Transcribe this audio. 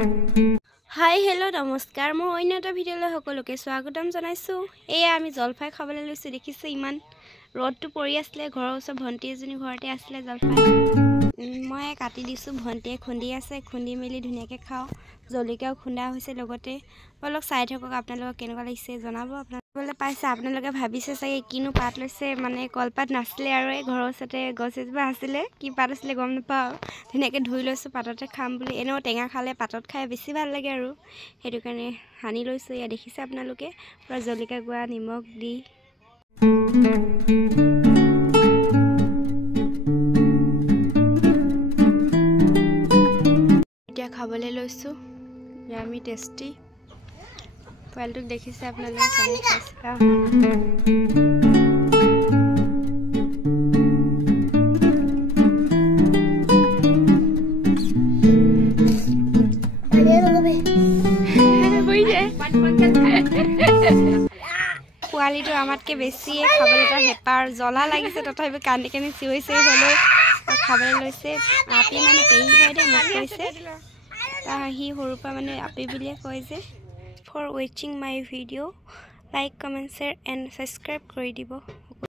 hi hello नमस्कार मैं अन्य এটা ভিডিওলৈ সকলোকে স্বাগতম জনাইছো এয়া আমি জলফাই খাবলৈ লৈছো দেখিছে ইমান ৰদটো পৰি আছিল ঘৰৰ ওচৰ ভন্টি এজনী ঘৰতে আছিল জলফাই মই কাটি দিছো ভন্টিয়ে খুন্দি আছে খুন্দি মেলি ধুনিয়াকে খাও জলকিয়াও খুন্দা হৈছে লগতে অলপ চাই থাকক আপোনালোক কেনেকুৱা লাগিছে জনাব আপোনালোকে পাইছে আপোনালোকে ভাবিছে চাগে কিনো পাত লৈছে মানে কলপাত নাছিলে আৰু এই ঘৰৰ ওচৰতে গছ এজোপা আছিল কি পাত আছিল গম নাপাও ধুনিয়াকে ধুই লৈছো পাততে খাম বুলি এনেও টেঙা খালে পাতত খাই বেছি ভাল লাগে আৰু হেতু কাৰণে হানি লৈছো ইয়া দেখিছে আপোনালোকে পুৰা জলকিয়া গুৱা নিমখ দি এতিয়া খাবলৈ লৈছো ইয়ামি টেস্টি ফাইলটো দেখিছে আপোনালোকে কোৱালিটো আমাতকে বেছি খাবলৈ এটা হেপাৰ জ্বলা লাগিছে তথাপি কান্দি কান্দি চিঞৰিছে হলো খাবলৈ লৈছে আপি মানে পেহি হয় দে মোক কৈছে হি সৰুপা মানে আপি বুলিয়ে কয় যে ফৰ ৱাচিং my video' like comment share and subscribe কৰি দিব